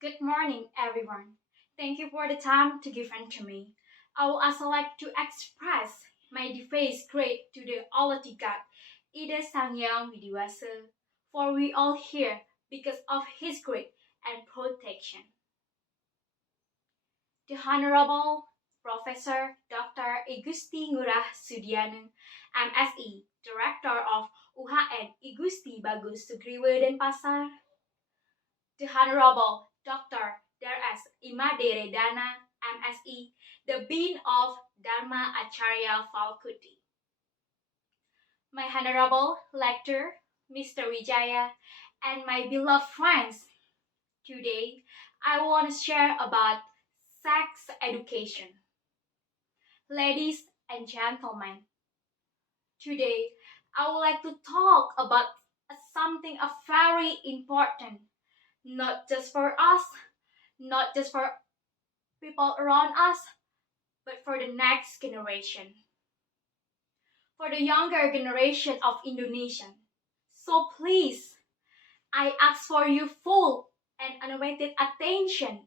Good morning, everyone. Thank you for the time to give to me. I would also like to express my deepest gratitude to the Almighty God, Ida Sang Yang Widiwasa, for we all here because of His grace and protection. The Honorable Professor Dr. Igusti Ngurah Sudiana, MSI, Director of UHN Igusti Bagus Sugriwa Denpasar, the Honorable Dr. Drs. Imade Dana, MSE, the Dean of Dharma Acharya Fakulty. My Honorable Lecturer, Mr. Wijaya, and my beloved friends, today I want to share about sex education. Ladies and gentlemen, today I would like to talk about something very important, not just for us, not just for people around us, but for the next generation, for the younger generation of Indonesian. So please, I ask for your full and unweighted attention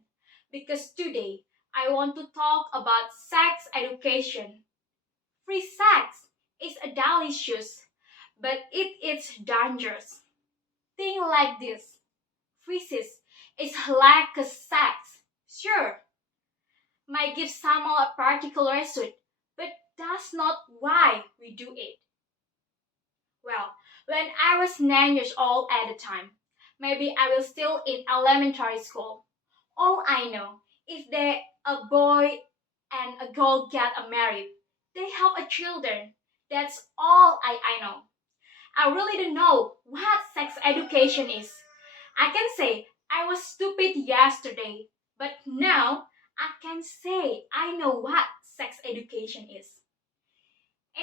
because today I want to talk about sex education. Free sex is delicious, but it is dangerous. Think like this. Free sex is like a sex. Sure, might give someone a particular suit, but that's not why we do it. Well, when I was 9 years old at the time, maybe I was still in elementary school. All I know, if a boy and a girl get married, they have a children. That's all I know. I really don't know what sex education is. I can say I was stupid yesterday, but now I can say I know what sex education is.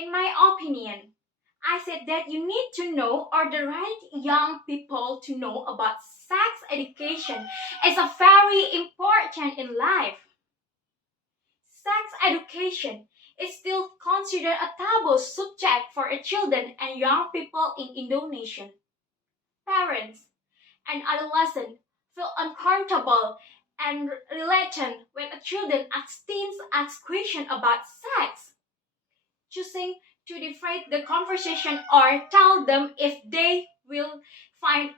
In my opinion, I said that you need to know or the right young people to know about sex education is a very important in life. Sex education is still considered a taboo subject for children and young people in Indonesia. Parents and adolescents feel uncomfortable and reluctant when a children asks teens ask questions about sex, choosing to deflate the conversation or tell them if they will find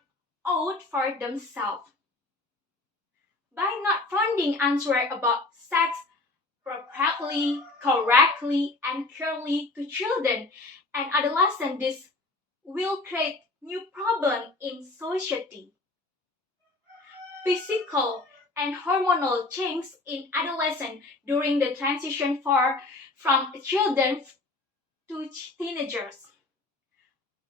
out for themselves. By not finding answers about sex properly, correctly, and clearly to children and adolescents, this will create new problems in society. Physical and hormonal changes in adolescents during the transition from children to teenagers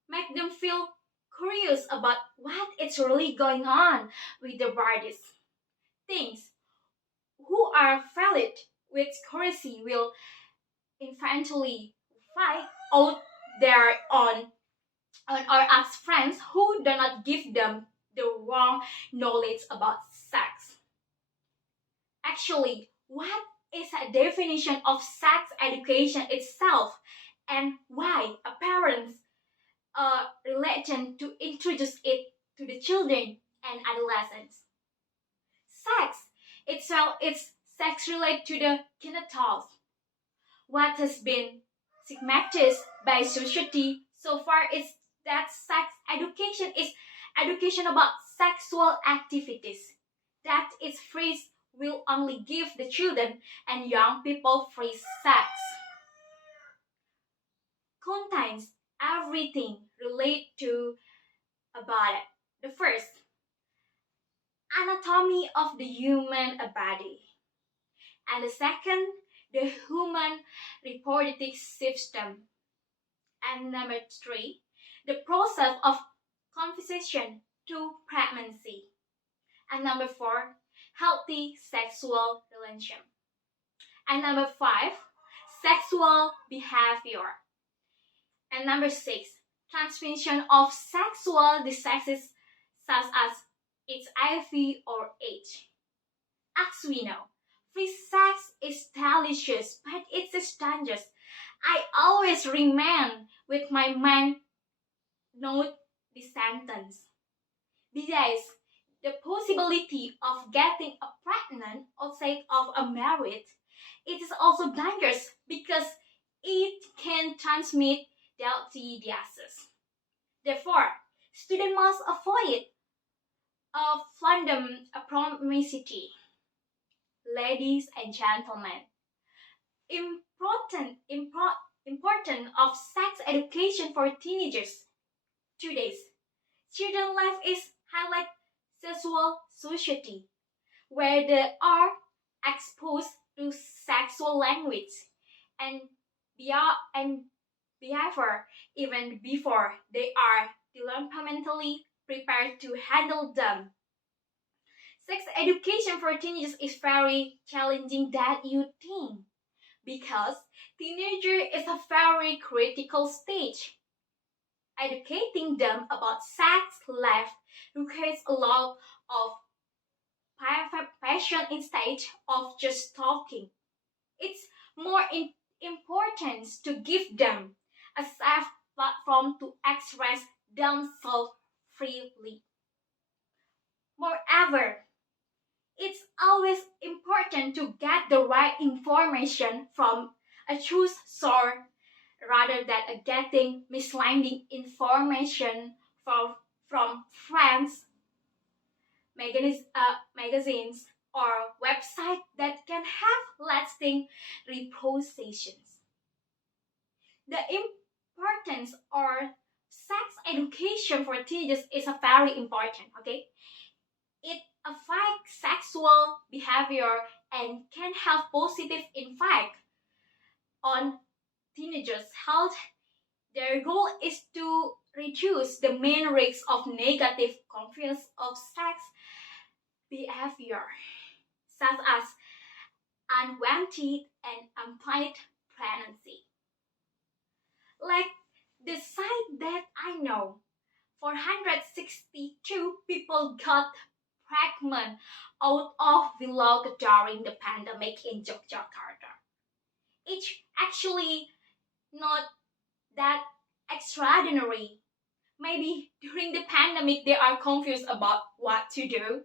make them feel curious about what is really going on with their bodies. Things who are valid with curiosity will eventually find out their own or ask friends who do not give them the wrong knowledge about sex. Actually, what is a definition of sex education itself and why a parents reluctant to introduce it to the children and adolescents? Sex itself is sex related to the genitals. What has been stigmatized by society so far is that sex education is education about sexual activities. That its phrase will only give the children and young people free sex. Contains everything related to about it. The first, anatomy of the human body. And the second, the human reproductive system. And number three, the process of conception to pregnancy. And number four, healthy sexual relationship. And number five, sexual behavior. And number six, transmission of sexual diseases such as HIV or AIDS. As we know, free sex is delicious, but it's dangerous. I always remain with my mind note the sentence. Besides, the possibility of getting pregnant outside of a marriage, it is also dangerous because it can transmit deadly diseases. Therefore, students must avoid fandom promiscuity. Ladies and gentlemen, important of sex education for teenagers. Today's children life is highlight sexual society, where they are exposed to sexual language and and behavior even before they are developmentally prepared to handle them. Sex education for teenagers is very challenging than you think because teenager is a very critical stage. Educating them about sex life requires a lot of passion instead of just talking. It's more important to give them a safe platform to express themselves freely. Moreover, it's always important to get the right information from a true source rather than getting misleading information from friends, magazines, or websites that can have lasting repercussions. The importance of sex education for teenagers is a very important, okay? It affects sexual behavior and can have positive impact on teenagers' health. Their goal is to reduce the main risks of negative consequences of sex behavior, such as unwanted and unplanned pregnancy. Like the site that I know, 462 people got pregnant out of vlog during the pandemic in Yogyakarta. It's actually not that extraordinary. Maybe during the pandemic they are confused about what to do.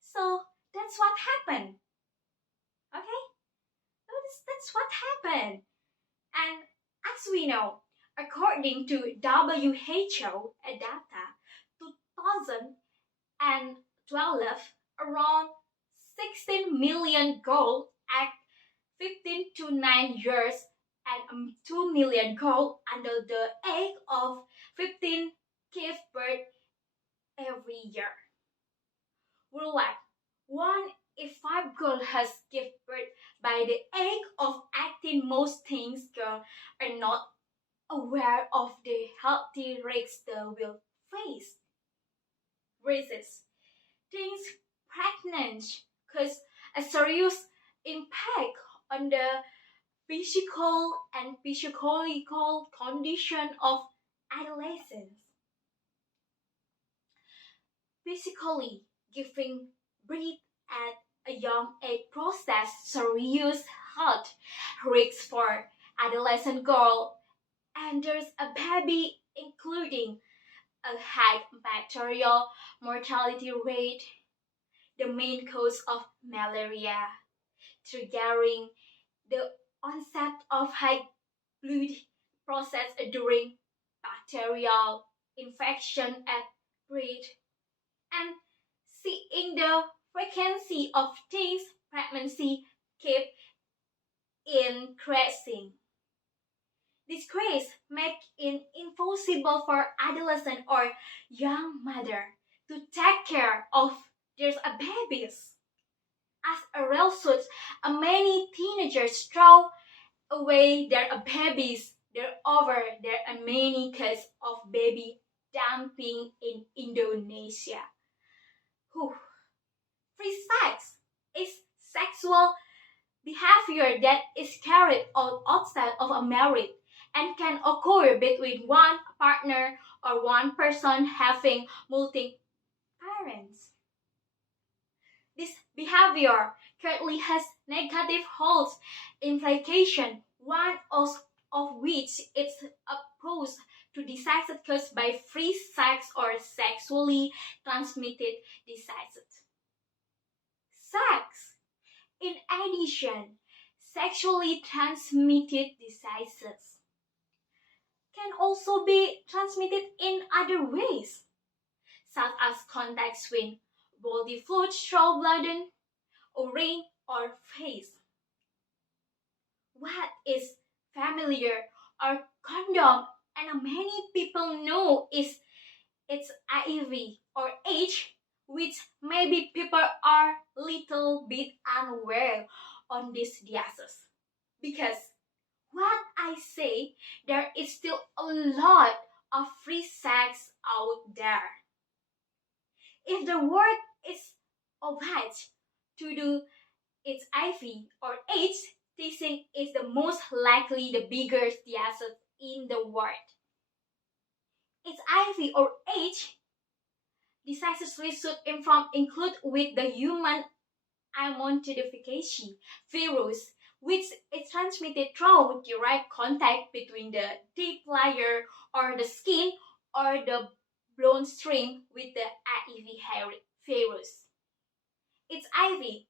So that's what happened. Okay? That's what happened. And as we know, according to WHO data, 2012, around 16 million girls at 15 to 9 years and 2 million girls under the age of 15 give birth every year. Worldwide, 1 in 5 girls has given birth by the age of 18. Most teens girls are not aware of the healthy risks they will face. Risks. Teens pregnant cause a serious impact on the physical and psychological condition of adolescents. Physically, giving birth at a young age poses serious health risks for adolescent girl, and there's a baby including a high bacterial mortality rate, the main cause of malaria, triggering the onset of high blood process during bacterial infection at birth, and seeing the frequency of teens pregnancy keep increasing. This craze make it impossible for adolescent or young mother to take care of their babies. As a result, many teenagers throw away their babies. There over there are many cases of baby dumping in Indonesia. Whew. Free sex is sexual behavior that is carried out outside of a marriage and can occur between one partner or one person having multiple parents. This behavior currently has negative health implications, one of which is opposed to diseases caused by free sex or sexually transmitted diseases. Sex. In addition, sexually transmitted diseases can also be transmitted in other ways, such as contact with body fluids through blood, urine, or face. What is familiar or condom and many people know is it's HIV or H, which maybe people are little bit unaware on this disease. Because what I say, there is still a lot of free sex out there. If the world is obliged to do its HIV or AIDS, testing is the most likely the biggest disease in the world. Its HIV or AIDS diseases result include with the human immunodeficiency virus, which is transmitted through direct contact between the deep layer or the skin or the bloodstream with the HIV virus. Its IV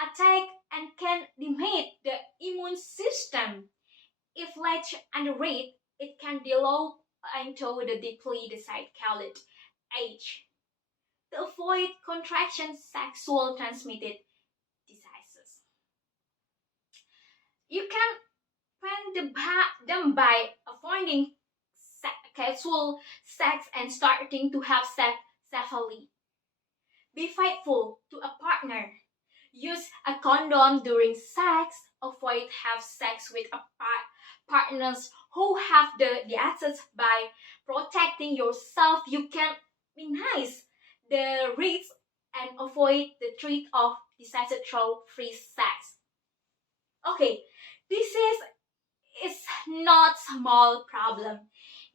attack and can damage the immune system. If left unread, it can develop into the deeply disease called H. To avoid contraction sexual transmitted diseases. You can prevent them by avoiding casual sex and starting to have sex safely. Be faithful to a partner. Use a condom during sex. Avoid have sex with partners who have the disease. By protecting yourself, you can minimize the risk and avoid the threat of disease through free sex. Okay, this is not small problem.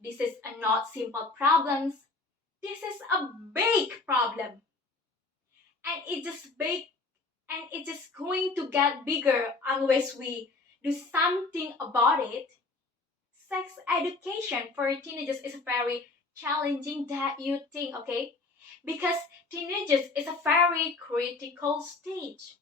This is not simple problems. This is a big problem. And it just big and it is going to get bigger unless we do something about it. Sex education for teenagers is very challenging that you think, okay? Because teenagers is a very critical stage.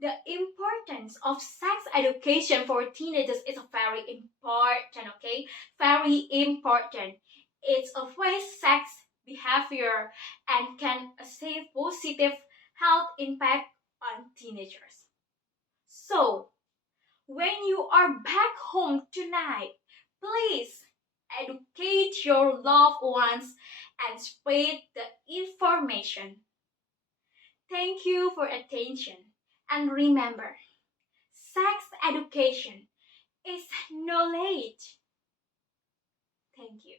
The importance of sex education for teenagers is very important, okay? Very important. It's affects sex behavior and can have positive health impact on teenagers. So, when you are back home tonight, please educate your loved ones and spread the information. Thank you for attention. And remember, sex education is knowledge. Thank you.